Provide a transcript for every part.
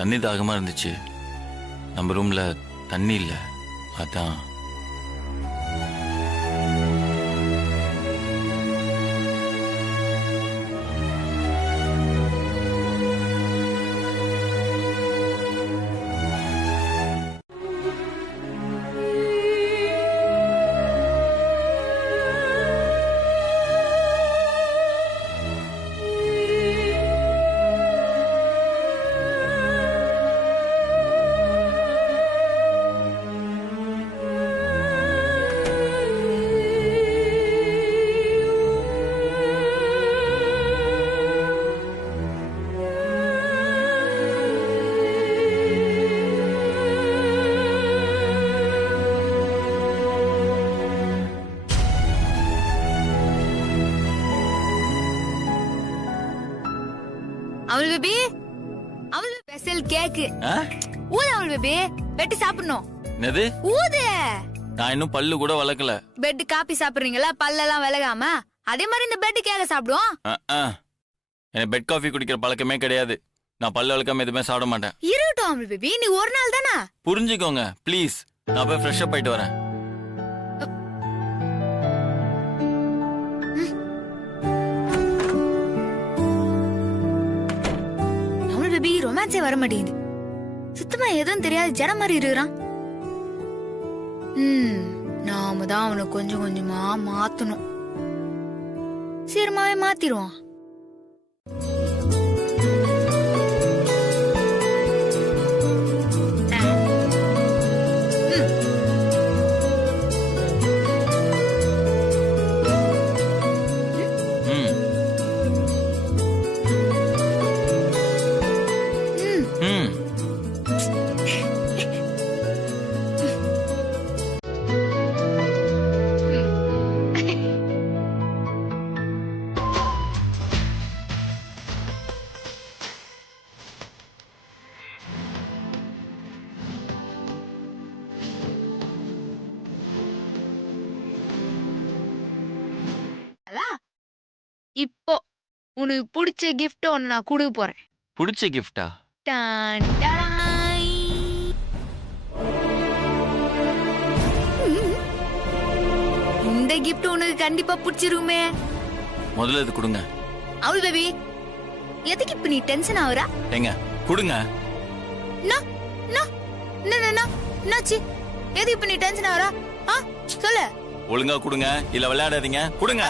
தண்ணி தாகமா இருந்துச்சு. நம்ம ரூம்ல தண்ணி இல்ல, அதான். அவள் பேபி, அவள் ஸ்பெஷல் கேக். ஊது அவள் பேபி, வெட்டி சாப்பிடணும். என்னது ஊது? நான் இன்னும் பல்லு கூட வளர்க்கல. பெட் காபி சாப்பிடுறீங்களா, பல்லெல்லாம் விலகாம? அதே மாதிரி இந்த பெட் கேக்க சாப்பிடுவோம். எனக்கு பெட் காஃபி குடிக்கிற பழக்கமே கிடையாது. நான் பல்லு வளர்க்காம எதுவுமே சாப்பிட மாட்டேன். இருக்கட்டும் அவள் பேபி, நீ ஒரு நாள் தானே. புரிஞ்சுக்கோங்க ப்ளீஸ். நான் போய் ஃப்ரெஷ் அப் ஆயிட்டு வரேன். ரொமான்ஸே வர மாட்டேங்குது. சுத்தமா எதுவும் தெரியாது ஜன மாதிரி இருக்கிறான். நாம தான் அவனை கொஞ்சம் கொஞ்சமா மாத்தணும். சீரமாவே மாத்திருவான். இப்போ உனக்கு பிடிச்ச கிஃப்ட் ஒன்னு நான் கொடுக்க போறேன். பிடிச்ச கிஃப்டா? இந்த கிஃப்ட் உனக்கு கண்டிப்பா பிடிச்சிருமே. முதல்ல இது கொடுங்க. அவள் பேபி, எதுக்கு இப்ப நீ டென்ஷன் ஆகுறா? ஏங்க கொடுங்க. என்னாச்சு? எது இப்ப நீ டென்ஷன் ஆகுறா? சொல்லு. ஒழுங்கா கொடுங்க, இல்ல விளையாடாதீங்க. கொடுங்க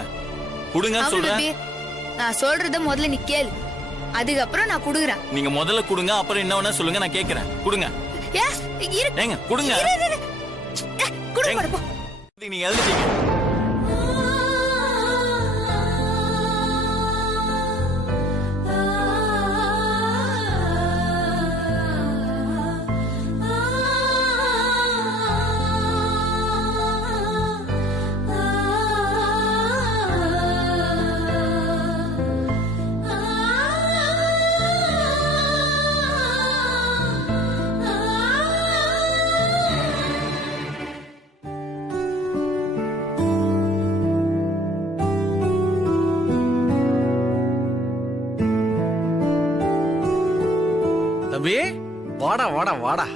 கொடுங்க சொல்றேன். நான் சொல்றத முதல்ல நீ கேளு, அதுக்கப்புறம் நான் குடுக்குறேன். நீங்க முதல்ல கொடுங்க, அப்புறம் என்ன வேணா சொல்லுங்க, நான் கேக்குறேன். கொடுங்க. ஏங்க கொடுங்க. நீங்க எழுதிட்டீங்க. தம்பி, வாடா வாடா வாடா.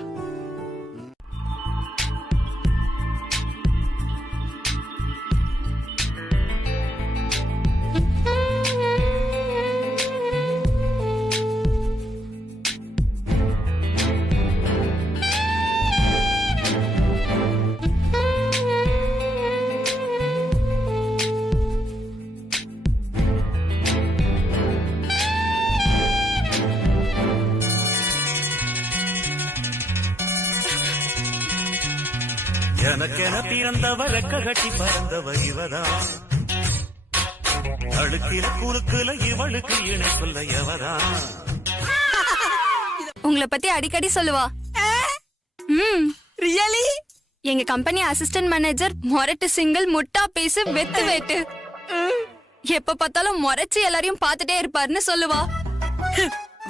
எனக்கென பிறந்தவ ரெக்க கட்டி பறந்தவ இவதான். அழுக்கில குறுக்குல இவளுக்கு இணை சொல்ல எவதான். உங்களை பத்தி அடிக்கடி சொல்லுவா. ரியலி? எங்க கம்பெனி அசிஸ்டன்ட் மேனேஜர் மொரட்டு சிங்கிள், முட்டா பேசு, வெத்து வேட்டு. எப்ப பார்த்தாலும் முறைச்சு எல்லாரையும் பாத்துட்டே இருப்பாருன்னு சொல்லுவா.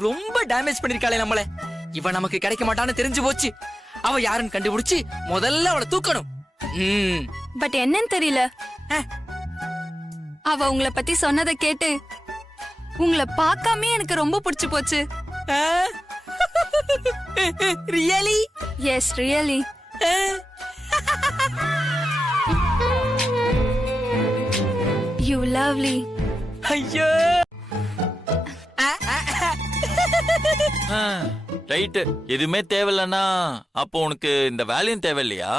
ரொம்ப டேமேஜ் பண்ணிருக்காளே நம்மள. இவ நமக்கு கிடைக்க மாட்டான்னு தெரிஞ்சு போச்சு. அவ யாருன்னு கண்டுபிடிச்சு முதல்ல அவளை தூக்கணும். பட் என்னன்னு தெரியல, அவ உங்களை பத்தி சொன்னதை கேட்டு உங்களை பார்க்காமே எனக்கு ரொம்ப பிடிச்சு போச்சு. Really? Yes really. You lovely. ஐயோ ரைட்டு. எதுவுமே தேவையில்லனா அப்போ உனக்கு இந்த வேலையும் தேவையில்லையா?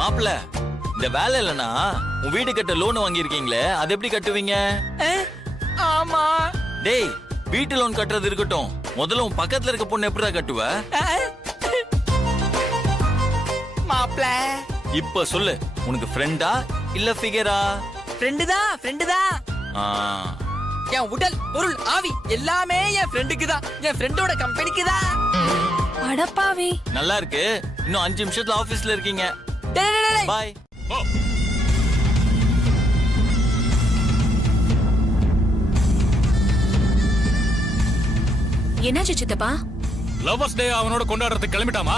மாப்பிள்ள, இந்த வேலை இல்லனா உன் வீடு கட்ட லோன் வாங்கியிருக்கீங்களே, அது எப்படி கட்டுவீங்க? ஆமா. டேய், வீட்டு லோன் கட்டுறது இருக்கட்டும், முதல்ல உன் பக்கத்துல இருக்க பொண்ணு எப்படிடா கட்டுவ? மாப்ள, இப்ப சொல்லு, உனக்கு ஃப்ரெண்டா இல்ல ஃபிகரா? ஃப்ரெண்டு தான். என் உடல் பொருள் ஆவி எல்லாமே என் ஃப்ரெண்டுக்கு தான், என் ஃப்ரெண்டோட கம்பெனிக்கு தான். அடப்பாவி. நல்லா இருக்கு. இன்னும் 5 நிமிஷத்துல ஆபீஸ்ல இருக்கீங்க. பாய். என்னாச்சு சித்தப்பா? லவர்ஸ் டே அவனோட கொண்டாடுறதுக்கு கிளம்பிட்டாமா?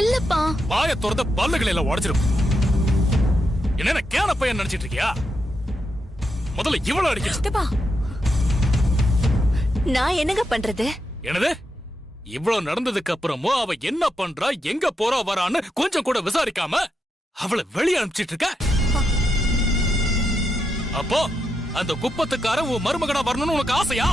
இல்லப்பா. வாய திறந்த பல்லுகளை எல்லாம் உடைச்சிரும். என்ன கேன பையன் நினைச்சிட்டு இருக்கியா? முதல்ல இவ்வளவு அடிக்க. சித்தப்பா, நான் என்னங்க பண்றது? என்னது? இவ்வளவு நடந்ததுக்கு அப்புறமும் அவ என்ன பண்றா, எங்க போறா வரான்னு கொஞ்சம் கூட விசாரிக்காம அவளை வெளியே அனுப்பிச்சிட்டு இருக்க. அப்போ அந்த குப்பத்துக்காரன் உன் மருமகனா வரணும்னு உனக்கு ஆசையா?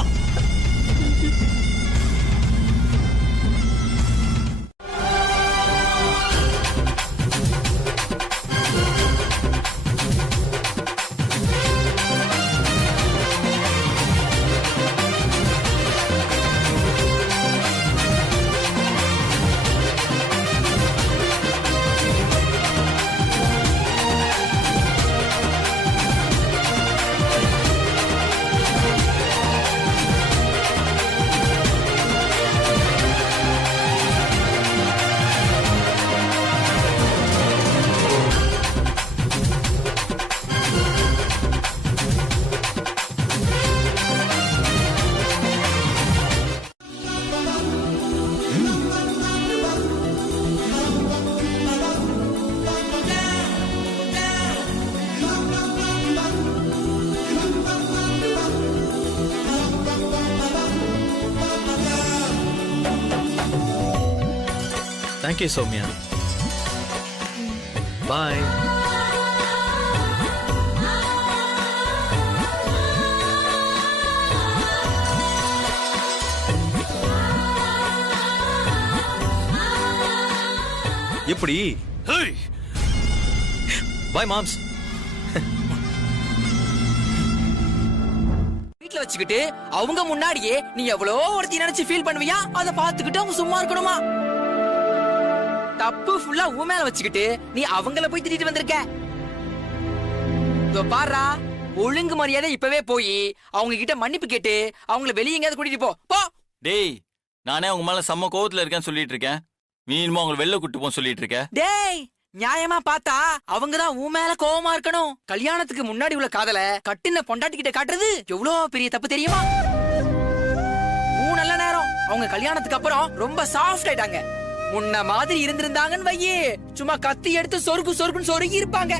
Thank you, Soumya. Bye. எப்படி? Hey, Bye, moms. வீட்ல வச்சுக்கிட்டு அவங்க முன்னாடியே நீ எவ்வளோ ஒருத்தி நினைச்சு ஃபீல் பண்ணுவியா, அதை பார்த்துக்கிட்டு அவங்க சும்மா இருக்கணுமா? தப்பு ஃபுல்லா உன் மேல வச்சுக்கிட்டு நீ அவங்கள போய் திட்டிட்டு வந்திருக்க. இதோ பாருடா, ஒழுங்கு மரியாதை இப்பவே போய் அவங்க கிட்ட மன்னிப்பு கேட்டு அவங்கள வெளியே எங்கேயாவது கூட்டிட்டு போ. டேய், நானே உங்க மேல செம்ம கோவத்துல இருக்கேன்னு சொல்லிட்டு இருக்கேன். நீ இன்னும் அவங்களை வெளில கூட்டு போன்னு சொல்லிட்டு இருக்க. டேய், நியாயமா பார்த்தா அவங்கதான் உன் மேல கோவமா இருக்கணும். கல்யாணத்துக்கு முன்னாடி உள்ள காதல கட்டின பொண்டாட்டி கிட்ட காட்டுறது எவ்வளவு பெரிய தப்பு தெரியுமா? நல்ல நேரம் அவங்க கல்யாணத்துக்கு அப்புறம் ரொம்ப சாஃப்ட் ஆயிட்டாங்க. முன்ன மாதிரி இருந்திருந்தாங்கன்னு வையே, சும்மா கத்தி எடுத்து சொருக்குன்னு சொருகி இருப்பாங்க.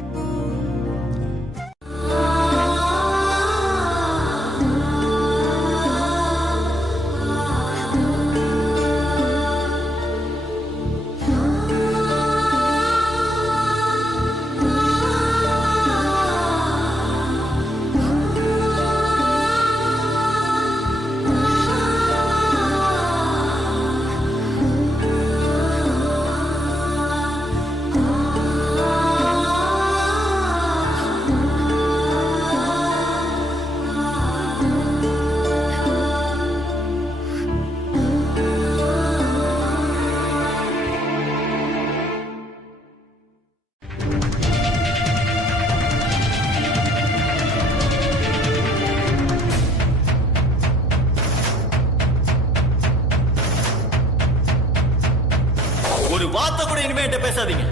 ஒரு வார்த்தை கூட இனிமே என்கிட்ட பேசாதீங்க.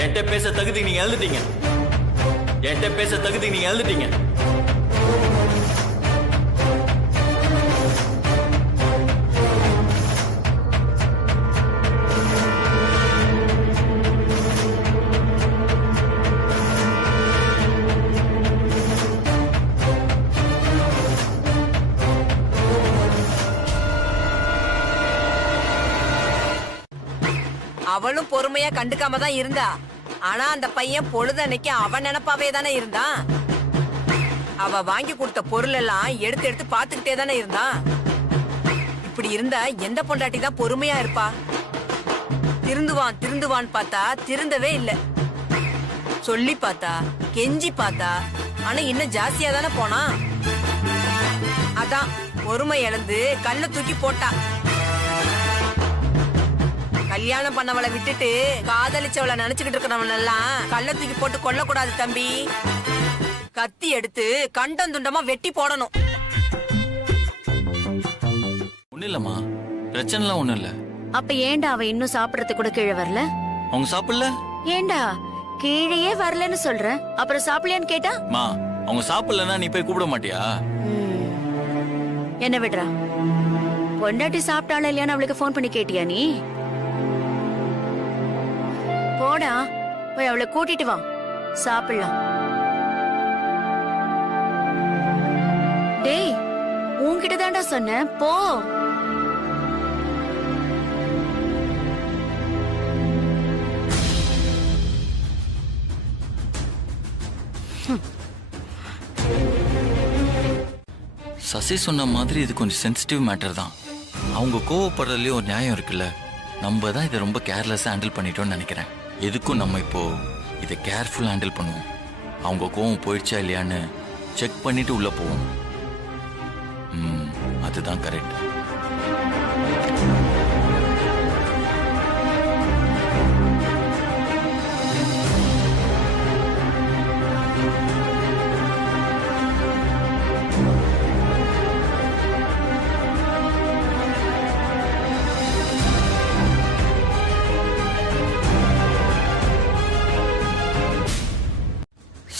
என்கிட்ட பேச தகுதி நீங்க எழுந்துட்டீங்க. என்கிட்ட பேச தகுதி நீங்க எழுந்துட்டீங்க. அவளும் பொறுமையா கண்டுக்காம தான் இருந்தா. ஆனா அந்த பையன் பொழுதன்னைக்கு அவன் நினைப்பாவே தானே இருந்தான். அவ வாங்கி கொடுத்த பொருள் எல்லாம் எடுத்து எடுத்து பாத்துக்கிட்டே தானே இருந்தான். இப்படி இருந்தா எந்த பொண்டாட்டி தான் பொறுமையா இருப்பா? திருந்துவான் திருந்துவான்னு பார்த்தா திருந்தவே இல்ல. சொல்லி பார்த்தா, கெஞ்சி பார்த்தா, ஆனா இன்னும் ஜாஸ்தியா தானே போனா. அதான் பொறுமை இழந்து கல்ல தூக்கி போட்டா. கல்யாணம் பண்ணவளை விட்டுட்டு காதலிச்சவளை நினைச்சுக்கிட்டு இருக்கிறவன் எல்லாம் கல்ல தூக்கி போட்டு கொல்லக்கூடாது தம்பி. கத்தி எடுத்து கண்டம் துண்டமா வெட்டி போடணும். ஒண்ணு இல்லம்மா, பிரச்சனைலாம் ஒண்ணும் இல்ல. அப்ப ஏன்டா அவ இன்னும் சாப்பிடறதுக்கு கூட கீழே வரல? அவங்க சாப்பிடல. ஏன்டா கீழேயே வரலன்னு சொல்ற, அப்புறம் சாப்பிடலையான்னு கேட்டா? மா, அவங்க சாப்பிடலன்னா நீ போய் கூப்பிட மாட்டியா? என்ன விடுறா, பொண்டாட்டி சாப்பிட்டாளா இல்லையான்னு அவளுக்கு போன் பண்ணி கேட்டியா நீ? போடா, போய் அவளை கூட்டிட்டு வா, சாப்பிடலாம். டேய், உன்கிட்ட தான்டா சொன்னேன், போ. சசி சொன்ன மாதிரி இது கொஞ்சம் சென்சிட்டிவ் மேட்டர் தான். அவங்க கோவப்படுறதுலயே ஒரு நியாயம் இருக்குல்ல. நம்ம தான் இதை ரொம்ப கேர்லெஸ்ஸா ஹேண்டில் பண்ணிட்டோம்னு நினைக்கிறேன். எதுக்கும் நம்ம இப்போ இதை கேர்ஃபுல்லா ஹேண்டில் பண்ணுவோம். அவங்க கோவம் போயிடுச்சா இல்லையான்னு செக் பண்ணிட்டு உள்ள போவோம். அதுதான் கரெக்ட்.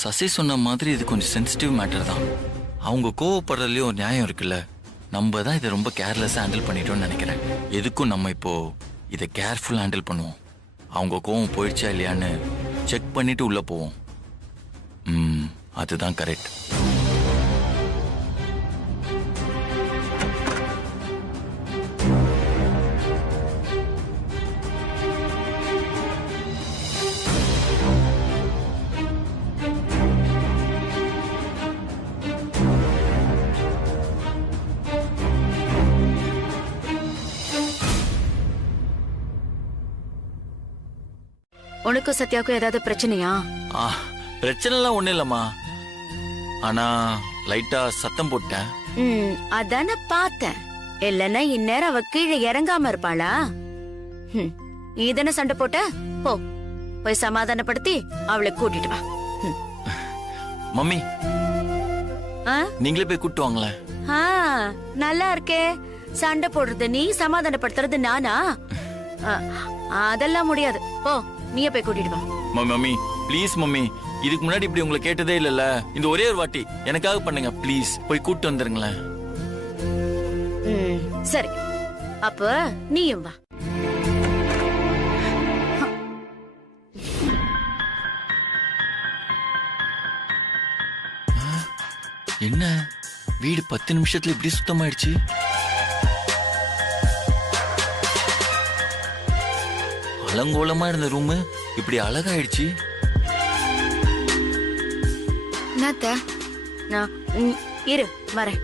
சசி சொன்ன மாதிரி இது கொஞ்சம் சென்சிட்டிவ் மேட்டர் தான். அவங்க கோவப்படுறதுலயே ஒரு நியாயம் இருக்குல்ல. நம்ம தான் இதை ரொம்ப கேர்லெஸ்ஸா ஹேண்டில் பண்ணிட்டோம்னு நினைக்கிறேன். எதுக்கும் நம்ம இப்போ இதை கேர்ஃபுல்லா ஹேண்டில் பண்ணுவோம். அவங்க கோவம் போயிடுச்சா இல்லையான்னு செக் பண்ணிட்டு உள்ள போவோம். அதுதான் கரெக்ட். உனக்கும் சத்யாவுக்கும் ஏதாவது பிரச்சனையா? பிரச்சனைலாம் ஒண்ணு இல்லம்மா, ஆனா லைட்டா சத்தம் போட்டேன். அதான பார்த்தேன். இல்லன்னா இந்நேரம் அவ கீழே இறங்காம இருப்பாளா? நீதானே சண்டை போட்ட? போ, போய் சமாதானப்படுத்தி அவளை கூட்டிட்டு வா. மம்மி, நீங்களே போய் கூட்டு வாங்களேன். நல்லா இருக்கே. சண்டை போடுறது நீ, சமாதானப்படுத்துறது நானா? அதெல்லாம் முடியாது. போ, நீயே போய் கூட்டிட்டு வா. மம்மி ப்ளீஸ் மம்மி, இதுக்கு முன்னாடி இப்படி உங்களை கேட்டதே இல்லல்ல. இந்த ஒரே ஒரு வாட்டி எனக்காக பண்ணுங்க ப்ளீஸ். போய் கூட்டு வந்துருங்களேன். சரி, அப்ப நீயும் வா. என்ன வீடு 10 நிமிஷத்துல இப்படி சுத்தமாயிடுச்சு? அலங்கோலமா இருந்த ரூம் இப்படி அழகாயிடுச்சு. இரு, வரேன்.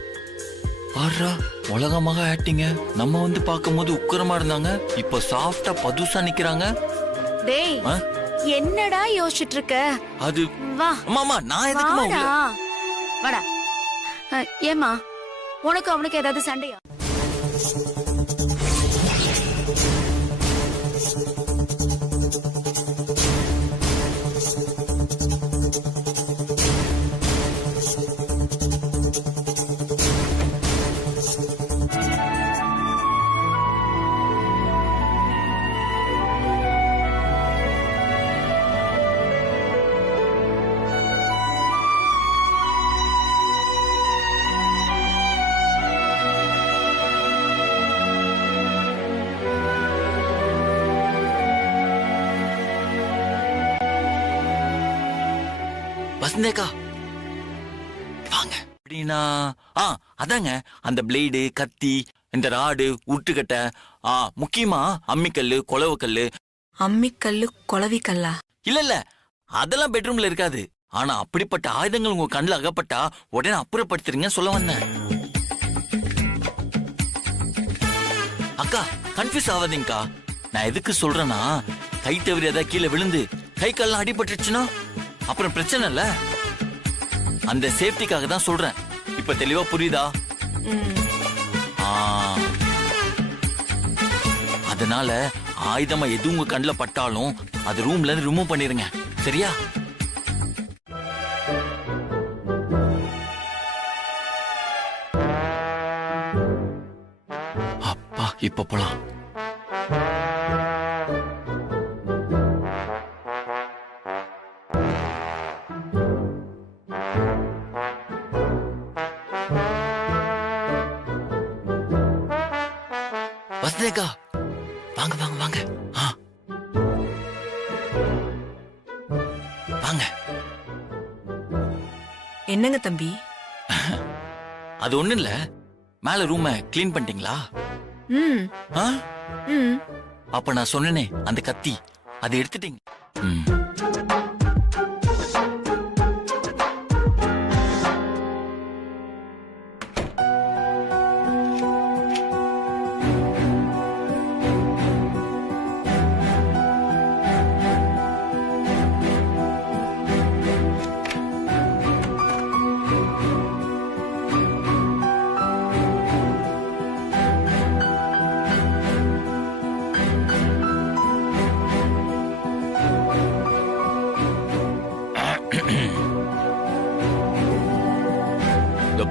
ஆறா, உலகமாக ஆக்டிங்க. நம்ம வந்து பார்க்கும்போது உக்கரமா இருந்தாங்க, இப்ப சாஃப்டா பதுசா நிக்கிறாங்க. டேய், என்னடா யோசிச்சுட்டு இருக்க? அது வா மாமா, நான் எதுக்குமா உள்ள? வாடா. ஏமா, உனக்கு அவனுக்கு ஏதாவது சண்டையா? வசந்தேக்கா வாங்க. அப்படின்னா அதாங்க அந்த பிளேடு, கத்தி, இந்த ராடு, உருட்டுக்கட்டை, முக்கியமா அம்மிக்கல்லு, கொலவக்கல்லு, அம்மிக்கல்லு குளவிக்கல்லா? இல்ல அதெல்லாம் பெட்ரூம்ல இருக்காது. ஆனா அப்படிப்பட்ட ஆயுதங்கள் உங்க கண்ணுல அகப்பட்டா உடனே அப்புறப்படுத்துறீங்க சொல்ல வந்தேன். அக்கா கன்ஃபியூஸ் ஆகாதீங்கக்கா. நான் எதுக்கு சொல்றேன்னா, கை தவறி ஏதாவது கீழே விழுந்து கை கால்லாம் அடிபட்டுச்சுன்னா அப்புறம் பிரச்சனை இல்ல. அந்த சேஃப்டிக்காக தான் சொல்றேன். இப்ப தெளிவா புரியுதா? அதனால ஆயுதமா எது உங்க கண்ணுல பட்டாலும் அது ரூம்ல இருந்து ரிமூவ் பண்ணிருங்க, சரியா? அப்பா இப்ப போலாம். வசந்தேக்கா வாங்க வாங்க வாங்க. வாங்க. என்னங்க தம்பி? அது ஒண்ணு இல்ல, மேல ரூம கிளீன் பண்ணிட்டீங்களா? ம் ஆ? ம் அப்ப நான் சொன்னேனே அந்த கத்தி, அதை எடுத்துட்டீங்க.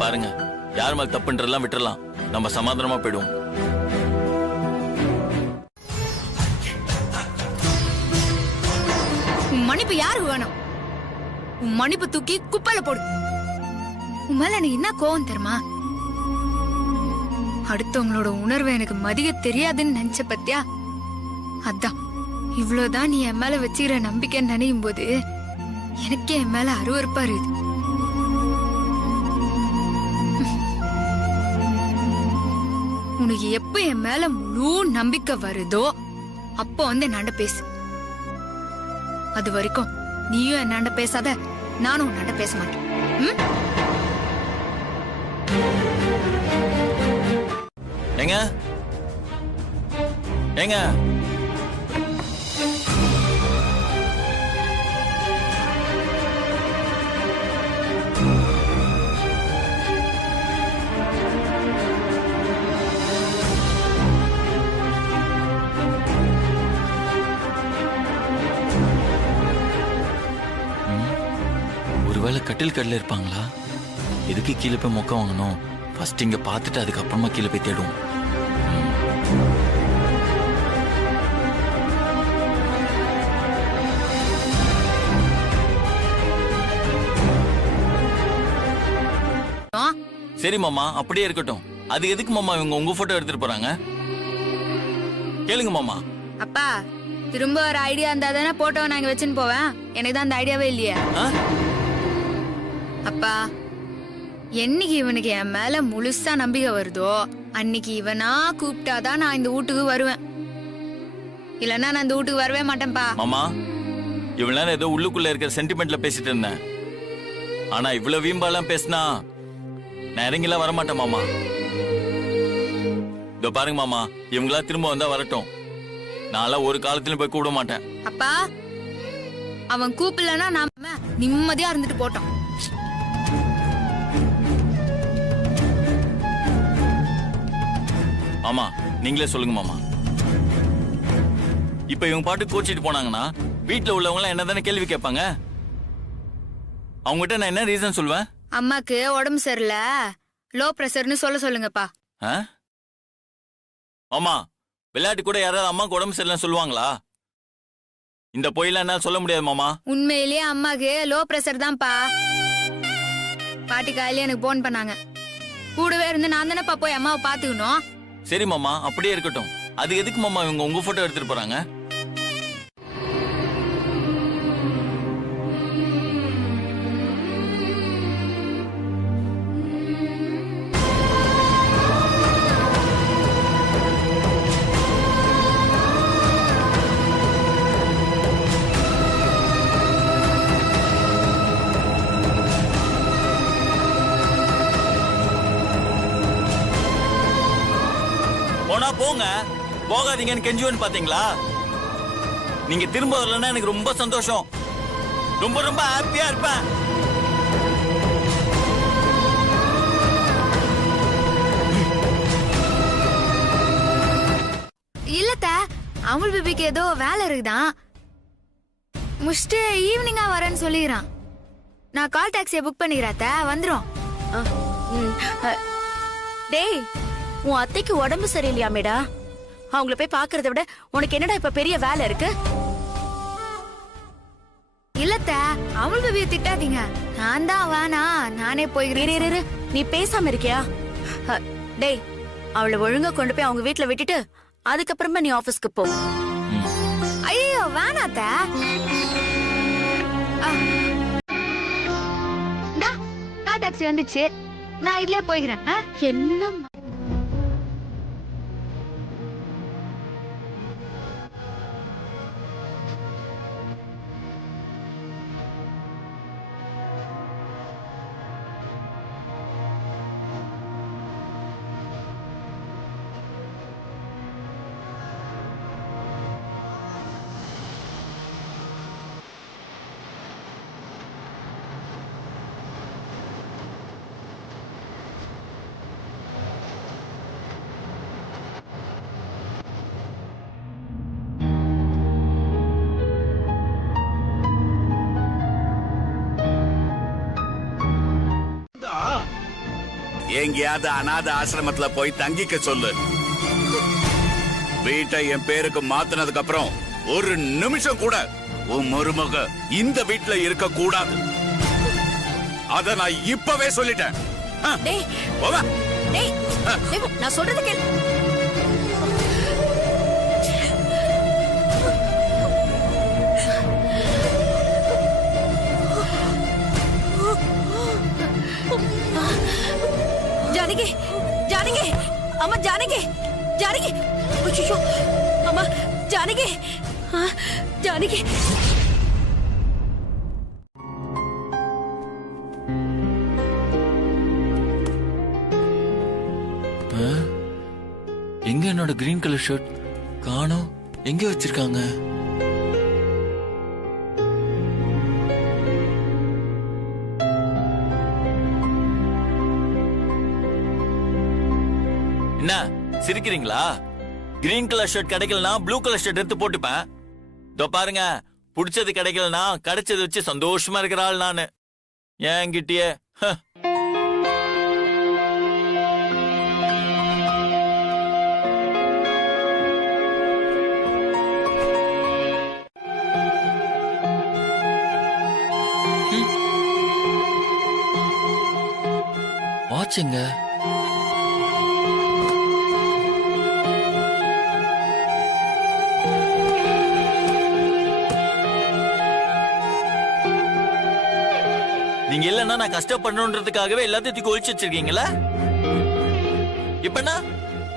பாருங்க, யார் மேல தப்புன்றதெல்லாம் விட்டுறலாம், நம்ம சமாதானமா போயிடுவோம். மன்னிப்பு யாருக்கு வேணும்? உன் மன்னிப்பு தூக்கி குப்பையில போடு. உன் மேல எனக்கு என்ன கோவம் தெரியுமா? அடுத்தவங்களோட உணர்வை எனக்கு மதிக்க தெரியாதுன்னு நினைச்ச பத்தியா? அதான் இவ்வளவுதான் நீ என் மேல வச்சுக்கிற நம்பிக்கைன்னு நினைக்கும் போது எனக்கே என் மேல அருவருப்பா இருக்குது. உனக்கு எப்ப என் மேல முழு நம்பிக்கை வருதோ அப்போ வந்து என்னாண்ட பேசு. அது வரைக்கும் நீயும் என்னாண்ட பேசாத, நானும் உன்னாண்ட பேச மாட்டேன். ஏங்க ஏங்க ஒருவேளை கட்டில் கடல இருப்பாங்களா? எதுக்கு கீழே போய் மொக்க வாங்கணும்? ஃபர்ஸ்ட் இங்க பார்த்துட்டு அதுக்கப்புறமா கீழே போய் தேடுவோம். சரி மாமா, அப்படியே இருக்கட்டும். அது எதுக்கு மாமா இவங்க உங்க போட்டோ எடுத்துட்டு போறாங்க? கேளுங்க மாமா. அப்பா, திரும்ப ஒரு ஐடியா இருந்தா தானே போட்டோ நான் இங்க வச்சுன்னு போவேன். எனக்கு தான் அந்த ஐடியாவே இல்லையே. அப்பா, என்னைக்கு இவனுக்கு என் மேல முழுசா நம்பிக்கை வருதோ அன்னைக்கு இவனா கூப்பிட்டாதான் நான் இந்த வீட்டுக்கு வருவேன். இல்லன்னா நான் இந்த வீட்டுக்கு வரவே மாட்டேன்ப்பா. மாமா, இவ்வளவு நேரம் ஏதோ உள்ளுக்குள்ள இருக்கிற சென்டிமெண்ட்ல பேசிட்டு இருந்தேன். ஆனா இவ்வளவு வீம்பாலாம் பேசினா நான் இறங்கிலாம் வரமாட்டேன் மாமா. இதோ பாருங்க மாமா, இவங்களா திரும்ப வந்தா வரட்டும். நான் ஒரு காலத்திலும் போய் கூப்பிட மாட்டேன். அப்பா, அவன் கூப்பிடலன்னா நாம நிம்மதியா இருந்துட்டு போட்டோம். மாமா நீங்களே சொல்லுங்க மாமா. இப்ப இவங்க பாட்டு கோச்சிட்டு போனாங்கன்னா வீட்டுல உள்ளவங்க என்னதானே கேள்வி கேட்பாங்க? அவங்ககிட்ட நான் என்ன ரீசன் சொல்லுவேன்? அம்மாக்கு உடம்பு சரியில்லை, லோ பிரஷர்னு சொல்லுங்கப்பா. மாமா, விளையாட்டு கூட யாராவது அம்மாக்கு உடம்பு சரியில்லைன்னு சொல்லுவாங்களா? இந்த பொய்லாம் என்ன சொல்ல முடியாது மாமா. உண்மையிலேயே அம்மாக்கு லோ பிரஷர் தான்ப்பா. பாட்டி காலையில எனக்கு போன் பண்ணாங்க. கூடவே இருந்து நான் தானேப்பா போய் அம்மாவை பாத்துக்கணும். சரி மாமா, அப்படியே இருக்கட்டும். அது எதுக்கு மாமா இவங்க உங்க போட்டோ எடுத்துட்டு போறாங்க? போங்க, போகாதீங்கன்னு கெஞ்சுவேன்னு பாத்தீங்களா? நீங்க திரும்ப வரலன்னா எனக்கு ரொம்ப சந்தோஷம், ரொம்ப ரொம்ப ஹாப்பியா இருப்பேன். இல்லத்த, அமுல் பேபிக்கு ஏதோ வேலை இருக்குதான், முடிச்சுட்டு ஈவினிங்கா வரேன்னு சொல்லிக்கிறான். நான் கால் டாக்ஸியை புக் பண்ணிக்கிறேன், வந்துரும். டேய், உன் அத்தைக்கு உடம்பு சரியில்லையாமேடா? அவங்கள போய் பாக்குறத விட உனக்கு என்னடா இப்ப பெரிய வேலை இருக்கு? இல்லத்த, அமுல் பேபியை திட்டாதீங்க, நான் தான் வேணா, நானே போய்கிறேன். நீ பேசாம இருக்கியா? டேய், அவளை ஒழுங்கா கொண்டு போய் அவங்க வீட்டுல விட்டுட்டு அதுக்கப்புறமா நீ ஆபீஸ்க்கு போ. ஐயோ வேணாத்த. கால் டாக்ஸி வந்துச்சு, நான் இதுலயே போய்கிறேன். என்ன எங்கேயாவது அநாத ஆசிரமத்துல போய் தங்கிக்க சொல்லு. வீட்டை என் பேருக்கு மாத்தினதுக்கு அப்புறம் ஒரு நிமிஷம் கூட உன் மருமக இந்த வீட்டுல இருக்க கூடாது. அத நான் இப்பவே சொல்லிட்டேன். டேய், டேய், நான் சொல்றது கேளு. ஜானகி, ஜானகி, அம்மா ஜானகி, ஜானகி, ஐயோ அம்மா ஜானகி, ஜானகி. எங்க என்னோட கிரீன் கலர் ஷர்ட் காணோம்? எங்க வச்சிருக்காங்க? என்ன சிரிக்கிறீங்களா? கிரீன் கலர் ஷர்ட் கிடைக்கலனா ப்ளூ கலர் ஷர்ட் எடுத்து போட்டுப்பேன். இதோ பாருங்க, பிடிச்சது கிடைக்கலனா கிடைச்சது வச்சு சந்தோஷமா இருக்கிற ஆள் நானு. என்கிட்டயே வாட்சுங்க. நீங்க இல்லன்னா நான் கஷ்டப்படணுன்றதுக்காகவே எல்லாத்தையும் ஒழிச்சு வச்சிருக்கீங்களா? இப்ப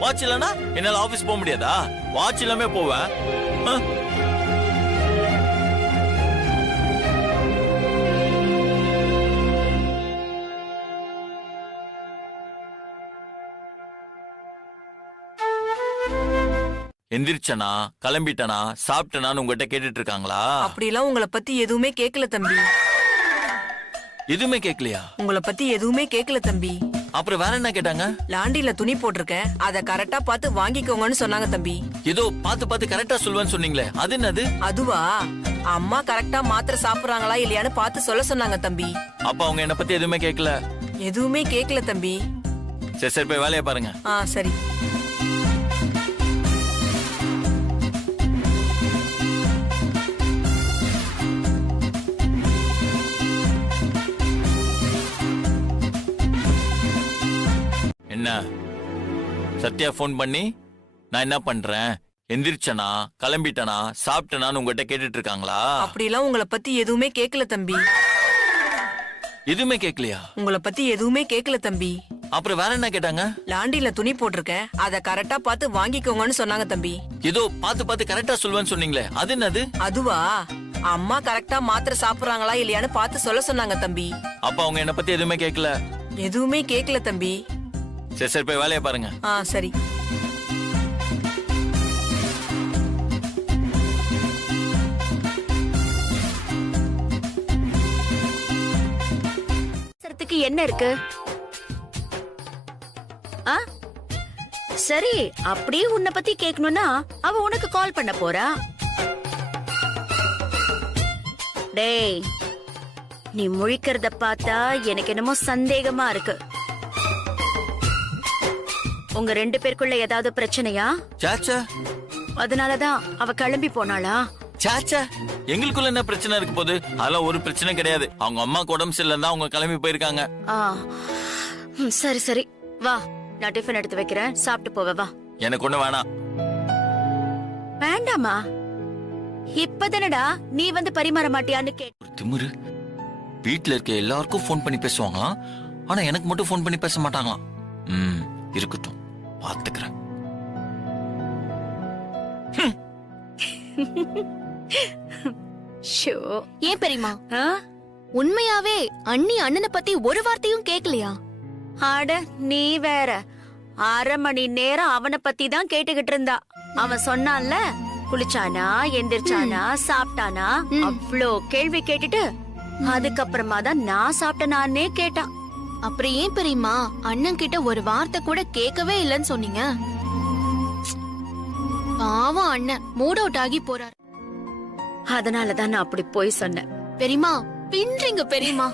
வாட்ச் இல்லனா என்னால ஆபீஸ் போக முடியாதா? வாட்ச் இல்லாம போவேன். எந்திரிச்சனா, கிளம்பிட்டனா, சாப்பிட்டனான்னு உங்ககிட்ட கேட்டுட்டு இருக்காங்களா? அப்படிலாம் உங்களை பத்தி எதுவுமே கேட்கல தம்பி. எதுவுமே கேட்கலையா? உங்களை பத்தி எதுவுமே கேட்கல தம்பி. அப்புறம் வேற என்ன கேட்டாங்க? லாண்டில துணி போட்டிருக்கேன், அத கரெக்டா பார்த்து வாங்கிக்கோங்கன்னு சொன்னாங்க தம்பி. ஏதோ பார்த்து கரெக்டா சொல்லுவேன்னு சொன்னீங்களே, அது என்னது? அதுவா, அம்மா கரெக்டா மாத்திரை சாப்பிடுறாங்களா இல்லையான்னு பார்த்து சொல்ல சொன்னாங்க தம்பி. அப்ப அவங்க என்ன பத்தி எதுவுமே கேட்கல? எதுவுமே கேட்கல தம்பி. சரி போய் வேலையை பாருங்க. சரி. என்ன சத்யா போன் பண்ணி நான் என்ன பண்றேன், எந்திரிச்சனா, கிளம்பிட்டனா, சாப்பிட்டனான்னு உங்ககிட்ட கேட்டுட்டு இருக்காங்களா? அப்படிலாம் உங்களை பத்தி எதுவுமே கேட்கல தம்பி. எதுவுமே கேட்கலையா? உங்களை பத்தி எதுவுமே கேட்கல தம்பி. அப்புறம் வேற என்ன கேட்டாங்க? லாண்டில துணி போட்டிருக்கேன், அத கரெக்டா பார்த்து வாங்கிக்கோங்கன்னு சொன்னாங்க தம்பி. ஏதோ பார்த்து கரெக்டா சொல்லுவேன்னு சொன்னீங்களே, அது என்னது? அதுவா, அம்மா கரெக்டா மாத்திரை சாப்பிடுறாங்களா இல்லையான்னு பார்த்து சொல்ல சொன்னாங்க தம்பி. அப்ப அவங்க என்ன பத்தி எதுவுமே கேட்கல? எதுவுமே கேட்கல தம்பி. சரி போய் வேலையை பாருங்க. சரி. என்ன இருக்கு? ஆ சரி, அப்படியே உன்னை பத்தி கேட்கணும்னா அவ உனக்கு கால் பண்ண போறா. டேய், நீ முழிக்கிறத பார்த்தா எனக்கு என்னமோ சந்தேகமா இருக்கு. உங்க 2 பேருக்குள்ள ஏதாவது பிரச்சனையா? சாச்சா அதனாலதான் அவ கிளம்பி போனாளா? சாச்சா எங்களுக்குள்ள என்ன பிரச்சனை இருக்கு போது? அதெல்லாம் ஒரு பிரச்சனை கிடையாது. அவங்க அம்மாக்கு உடம்பு சரியில்லைன்னா அவங்க கிளம்பி போயிருக்காங்க. ஆ, சரி சரி, வா, நான் டிஃபன் எடுத்து வைக்கிறேன், சாப்பிட்டு போவ, வா. எனக்கு ஒண்ணு வேணாம். வேண்டாமா? இப்பதானடா நீ வந்து பரிமாற மாட்டியான்னு ஒரு திமிரு. வீட்டுல இருக்க எல்லாருக்கும் ஃபோன் பண்ணி பேசுவாங்களாம், ஆனா எனக்கு மட்டும் ஃபோன் பண்ணி பேச மாட்டாங்களாம். இருக்கட்டும், பாத்துக்கிறேன். ஏன் பெரியமா உண்மையாவே அண்ணி அண்ணனை பத்தி ஒரு வார்த்தையும் கேக்கலையா? ஆட நீ வேற, 1/2 மணி நேரம் அவனை பத்தி தான் கேட்டுக்கிட்டு இருந்தா. அவன் சொன்னான்ல, குளிச்சானா, எந்திரிச்சானா, சாப்பிட்டானா, அவ்ளோ கேள்வி கேட்டுட்டு அதுக்கப்புறமா தான் நான் சாப்பிட்டனானே கேட்டான். அப்புறம் ஏன் பெரியமா அண்ணன் கிட்ட ஒரு வார்த்தை கூட கேட்கவே இல்லைன்னு சொன்னீங்க? பாவம் அண்ணன் மூட் அவுட் ஆகி போறாரு. அதனாலதான் நான் அப்படி போய் சொன்னேன். பெரியமா பின்றீங்க பெரியமா.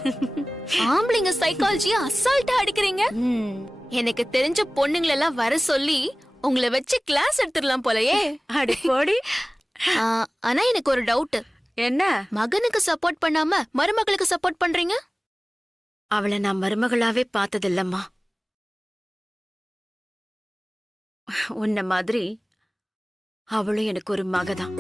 ஆம்பளைங்க சைக்காலஜிய அசால்ட்டா அடிக்கிறீங்க. எனக்கு தெரிஞ்ச பொண்ணுங்களெல்லாம் வர சொல்லி உங்களை வச்சு கிளாஸ் எடுத்துடலாம் போலயே. அடி போடி. ஆனா எனக்கு ஒரு டவுட். என்ன? மகனுக்கு சப்போர்ட் பண்ணாம மருமகளுக்கு சப்போர்ட் பண்றீங்க? அவளை நான் மருமகளாவே பார்த்ததில்லம்மா. உன்ன மாதிரி அவளும் எனக்கு ஒரு மகதான்.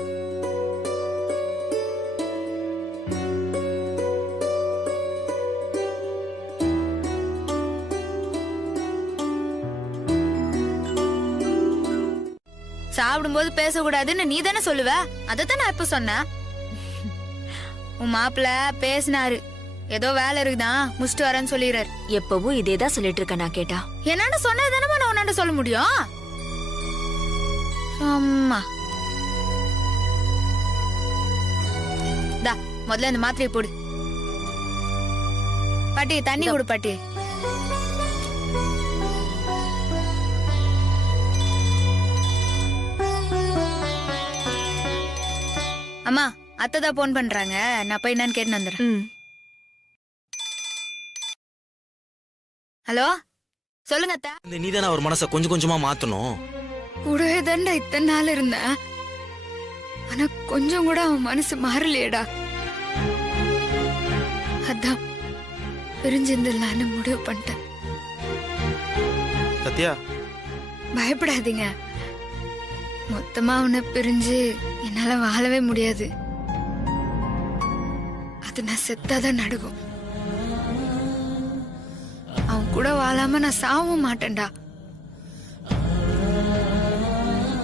சாப்பிடும்போது பேசக்கூடாதுன்னு நீ தானே சொல்லுவ, அதத்தான் நான் இப்ப சொன்னேன். உன் மாப்பிள்ள பேசினாரு, ஏதோ வேலை இருக்குதான் முடிச்சுட்டு வரேன்னு சொல்லிடுறாரு. எப்பவும் இதேதான் சொல்லிட்டு இருக்க. நான் கேட்டா என்னன்னு சொன்னது தானே நான் உன்னாண்ட சொல்ல முடியும். அம்மா தா, முதல்ல இந்த மாத்திரையை போடு. பாட்டி தண்ணி கொடு பாட்டி. அம்மா அத்தை தான் போன் பண்றாங்க, நான் போய் என்னன்னு கேட்டு வந்துடுறேன். ஹலோ, சொல்லுங்க அத்தை. இந்த நீதானே அவர் மனசை கொஞ்சம் கொஞ்சமா மாத்தணும். கூடவே தான்டா இத்தனை நாள் இருந்தேன், ஆனா கொஞ்சம் கூட அவன் மனசு மாறலையேடா. அதான் பிரிஞ்சிருந்துடலான்னு முடிவு பண்ணிட்டேன். சத்யா, பயப்படாதீங்க, மொத்தமா அவனை பிரிஞ்சு என்னால வாழவே முடியாது. அது நான் செத்தாதான் நடுகும். அவன் கூட வாழாம நான் சாவும் மாட்டேன்டா.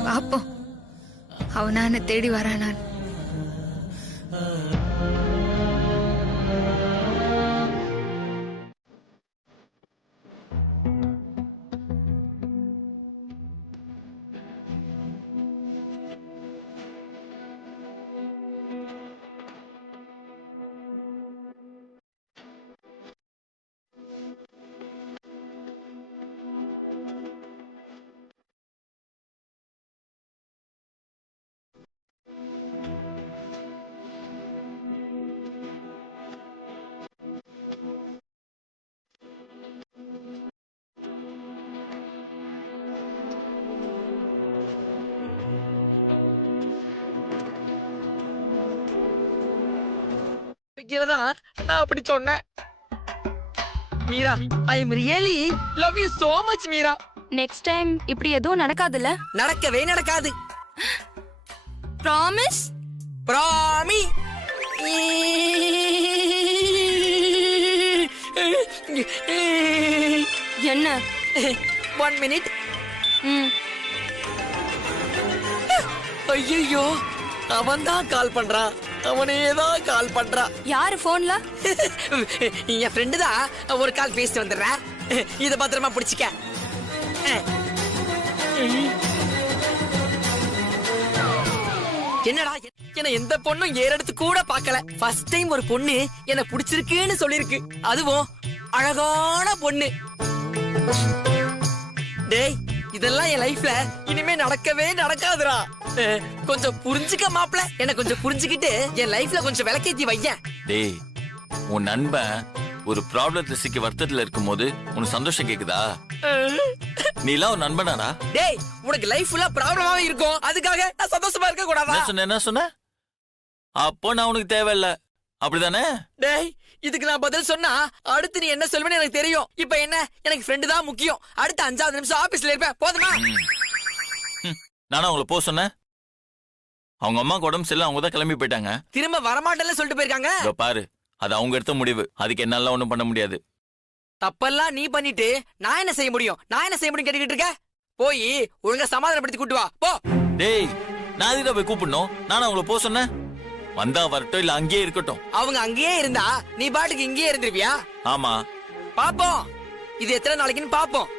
பாப்போம் அவனான தேடி வரானான். நான் அப்படி சொன்னேன். Meera, I am really love you so much Meera. Next time இப்படி எதுவும் நடக்காதுல்ல? நடக்கவே நடக்காது. ப்ராமிஸ்? பிராமி. என்ன? 1 minute. ஐயோ, அவன் தான் கால் பண்றான். அவனேதான் கால் பண்றான். யாரு போன்ல? என் ஃப்ரெண்டு தான். ஒரு கால் பேசிட்டு வந்துடுற. இத பத்திரமா பிடிச்சிக்க. என்னடா, என்ன எந்த பொண்ணும் ஏறெடுத்து கூட பார்க்கல. ஃபர்ஸ்ட் டைம் ஒரு பொண்ணு என்ன பிடிச்சிருக்குன்னு சொல்லிருக்கு. அதுவும் அழகான பொண்ணு. டேய் இதெல்லாம் என் லைஃப்ல இனிமே நடக்கவே நடக்காதுடா. கொஞ்சம் புரிஞ்சுக்க மாப்ள, என்ன கொஞ்சம் புரிஞ்சுக்கிட்டு என் லைஃப்ல கொஞ்சம் விளக்கேத்தி வையேன். டேய் உன் நண்பன் ஒரு ப்ராப்ளத்தை சிக்கி வருத்தத்துல இருக்கும் போது உனக்கு சந்தோஷம் கேக்குதா? நீ எல்லாம் ஒரு நண்பனாடா? டேய் உனக்கு லைஃப் ஃபுல்லா ப்ராப்ளமாவே இருக்கும், அதுக்காக நான் சந்தோஷமா இருக்க கூடாதா? என்ன சொன்ன? அப்போ நான் உனக்கு தேவையில்ல, அப்படிதானே? டேய் இதுக்கு நான் பதில் சொன்னா அடுத்து நீ என்ன சொல்வேன்னு எனக்கு தெரியும். இப்ப என்ன, எனக்கு ஃப்ரெண்டு தான் முக்கியம். அடுத்த 5வது நிமிஷம் ஆபீஸ்ல இருப்பேன், போதுமா? நானும் அவங்கள போக சொன்னேன். அவங்க அம்மாக்கு உடம்பு சரியில்லை, அவங்க தான் கிளம்பி போயிட்டாங்க. திரும்ப வரமாட்டேன்னு சொல்லிட்டு போயிருக்காங்க. இதோ பாரு, அது அவங்க எடுத்த முடிவு, அதுக்கு என்னால ஒண்ணும் பண்ண முடியாது. தப்பெல்லாம் நீ பண்ணிட்டு நான் என்ன செய்ய முடியும்? நான் என்ன செய்ய முடியும் கேட்டுக்கிட்டு இருக்க? போய் ஒழுங்கா சமாதானப்படுத்தி கூட்டு வா போ. டேய் நான் எதுக்கு போய் கூப்பிடணும்? நானும் அவங்கள போக சொன்னேன். வந்தா வரட்டும், இல்ல அங்கேயே இருக்கட்டும். அவங்க அங்கேயே இருந்தா நீ பாட்டுக்கு இங்கேயே இருந்துருவியா? ஆமா பாப்போம், இது எத்தனை நாளைக்குன்னு பாப்போம்.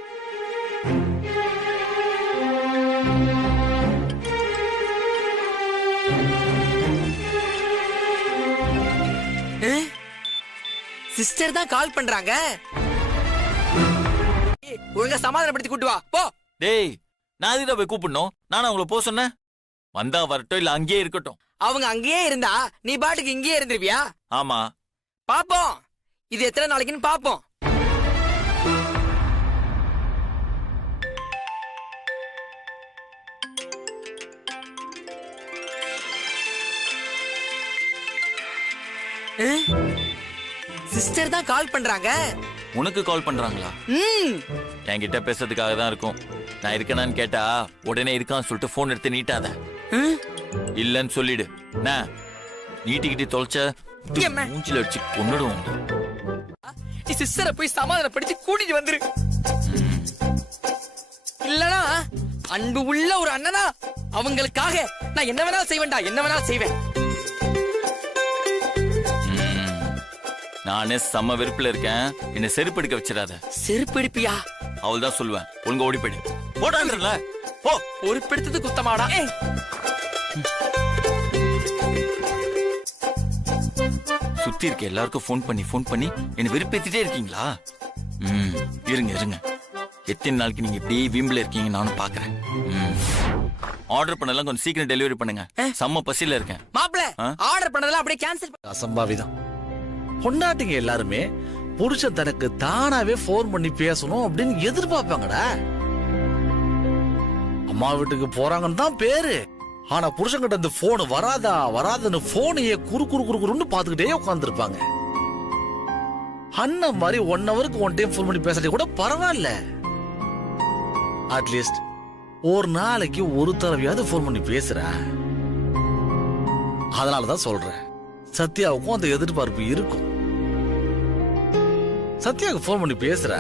சிஸ்டர் தான் கால் பண்றாங்க. ஒழுங்கா சமாதானப்படுத்தி கூட்டு வா போ. டேய் நான் எதுக்கு போய் கூப்பிடணும்? நானும் அவங்கள போக சொன்னேன். வந்தா வரட்டும், இல்ல அங்கேயே இருக்கட்டும். அவங்க அங்கேயே இருந்தா நீ பாட்டுக்கு இங்கேயே இருந்துருவியா? ஆமா பாப்போம், இது எத்தனை நாளைக்குன்னு பாப்போம். சிஸ்டர் தான் கால் பண்றாங்க. உனக்கு கால் பண்றாங்களா? என்கிட்ட பேசுறதுக்காக தான் இருக்கும். நான் இருக்கேனான்னு கேட்டா உடனே இருக்கான்னு சொல்லிட்டு போன் எடுத்து நீட்டாத. இல்லன்னு சொல்லிடு. நீட்டிக்கிட்டு தொலைச்ச மூஞ்சில அடிச்சு கொன்னுடுவோம். நீ சிஸ்டரை போய் சமாதானப்படுத்தி கூட்டிட்டு வந்துரு. இல்லனா அன்பு உள்ள ஒரு அண்ணனா அவங்களுக்காக நான் என்ன வேணாலும் செய்வேன்டா, என்ன வேணாலும் செய்வேன். நானே செம்ம வெறுப்புல இருக்கேன், என்ன செருப்பு எடுக்க வச்சிடாத. செருப்பு எடுப்பியா? அவள் தான் சொல்லுவேன், ஒழுங்கா ஓடி போயிடு. போடான்றல போ. பொறுப்பெடுத்தது குத்தமாடா. சுத்தி இருக்க எல்லாருக்கும் ஃபோன் பண்ணி என்ன வெறுப்பேத்திட்டே இருக்கீங்களா? இருங்க இருங்க, எத்தனை நாளைக்கு நீங்க இப்படி வீம்புல இருக்கீங்க நானும் பாக்குறேன். ஆர்டர் பண்ணலாம், கொஞ்சம் சீக்கிரம் டெலிவரி பண்ணுங்க. செம்ம பசியில இருக்கேன். மாப்ள ஆர்டர் பண்ணதெல்லாம் அப்படியே கேன்சல். அசம்பாவிதம். பொண்டாட்டிங்க எல்லாருமே புருஷன் தனக்கு தானாவே போன் பண்ணி பேசணும் அப்படின்னு எதிர்பார்ப்பாங்கடா. அம்மா வீட்டுக்கு போறாங்கன்னு தான் பேரு. ஆனா புருஷன்கிட்ட இந்த போன் வராதுன்னு போனையே குறுன்னு பாத்துக்கிட்டே உட்கார்ந்துருப்பாங்க. அண்ணன் மாதிரி 1 ஹவருக்கு 1 டைம் போன் பண்ணி பேசுறது கூட பரவாயில்ல. அட்லீஸ்ட் ஒரு நாளைக்கு ஒரு தடவையாவது போன் பண்ணி பேசுற. அதனாலதான் சொல்றேன், சத்யாவுக்கும் அந்த எதிர்பார்ப்பு இருக்கும். சத்யாவுக்கு போன் பண்ணி பேசுற.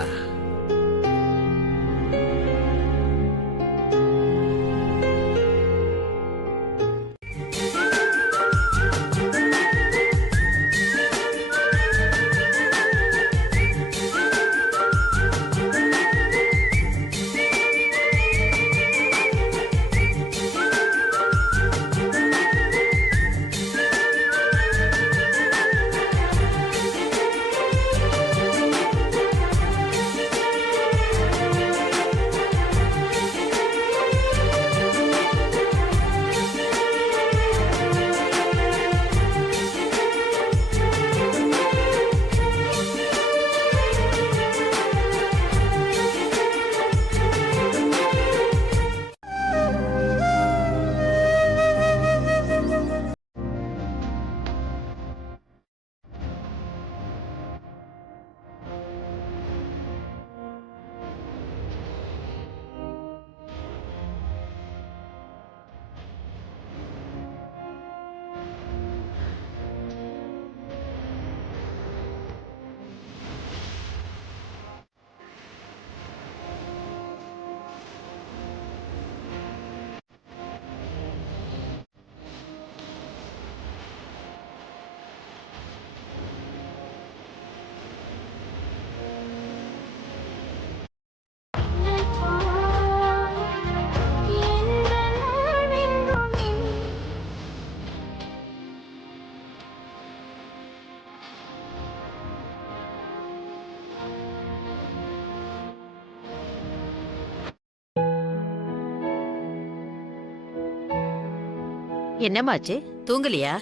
என்னமாச்சு, தூங்கலையா?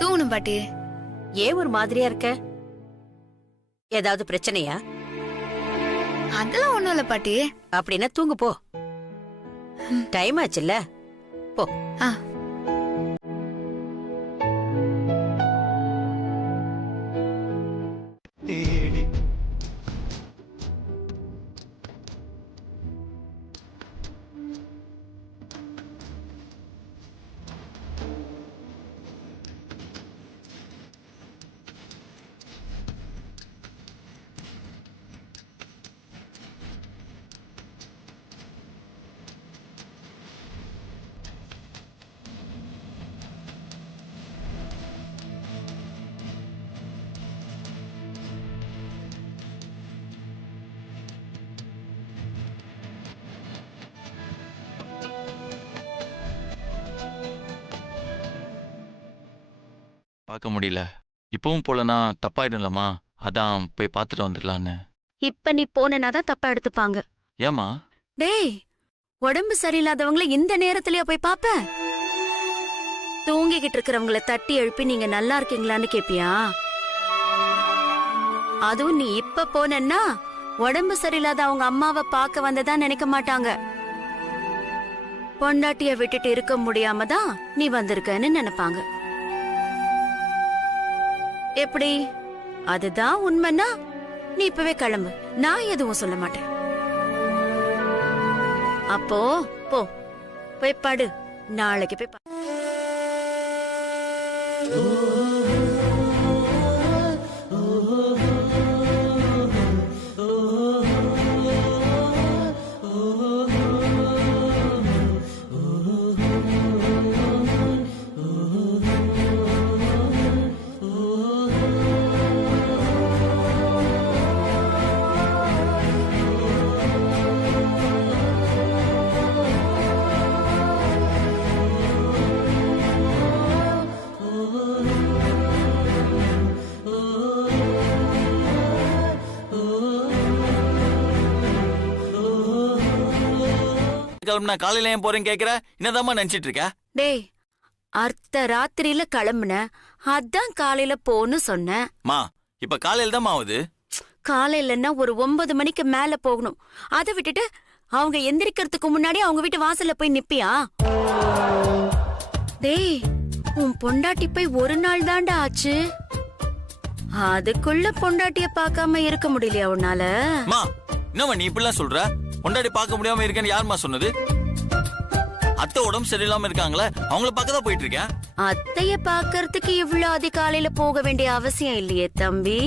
தூங்கணும் பாட்டி. ஏன் ஒரு மாதிரியா இருக்க? ஏதாவது பிரச்சனையா? அதெல்லாம் ஒண்ணும் இல்ல பாட்டி. அப்படின்னா தூங்கு போ. டைம் ஆச்சுல்ல, போ. ஆ. பார்க்க முடியல. இப்பவும் போலனா தப்பாயிடும்லம்மா. அதான் போய் பார்த்துட்டு வந்துடலான்னு. இப்ப நீ போனனாதான் தப்பா எடுத்துப்பாங்க. ஏமா? டேய், உடம்பு சரியில்லாதவங்கள இந்த நேரத்திலயா போய் பாப்ப? தூங்கிக்கிட்டு இருக்கிறவங்கள தட்டி எழுப்பி நீங்க நல்லா இருக்கீங்களான்னு கேப்பியா? அதுவும் நீ இப்ப போனன்னா உடம்பு சரியில்லாத அவங்க அம்மாவை பார்க்க வந்ததா நினைக்க மாட்டாங்க. பொண்டாட்டிய விட்டுட்டு இருக்க முடியாம தான் நீ வந்திருக்கன்னு நினைப்பாங்க. எப்படி? அதுதான் உண்மைன்னா நீ இப்பவே கிளம்பு, நான் எதுவும் சொல்ல மாட்டேன். அப்போ போ, போய் படு. நாளைக்கு போய் கிளம்புனா காலையில ஏன் போறேன்னு கேக்குற? என்னதாம்மா நினைச்சிட்டு இருக்க? டேய், அர்த்த ராத்திரியில கிளம்புன, அதான் காலையில போன்னு சொன்ன. மா, இப்ப காலையில தான் ஆகுது. காலையிலன்னா ஒரு 9 மணிக்கு மேல போகணும். அதை விட்டுட்டு அவங்க எந்திரிக்கிறதுக்கு முன்னாடி அவங்க வீட்டு வாசல்ல போய் நிப்பியா? டேய், உன் பொண்டாட்டி போய் ஒரு நாள் தாண்டா ஆச்சு. அதுக்குள்ள பொண்டாட்டிய பார்க்காம இருக்க முடியலையா உன்னால? மா, என்னம்மா நீ இப்படிலாம் சொல்ற? பொண்டாட்டி பார்க்க முடியாம இருக்கேன்னு யாருமா சொன்னது? அத்தை உடம்பு சரியில்லாம இருக்காங்களே, அவங்கள பார்க்கதான் போயிட்டு இருக்கேன். அத்தைய பாக்கறதுக்கு இவ்வளவு அதிகாலையில போக வேண்டிய அவசியம் இல்லையே தம்பி.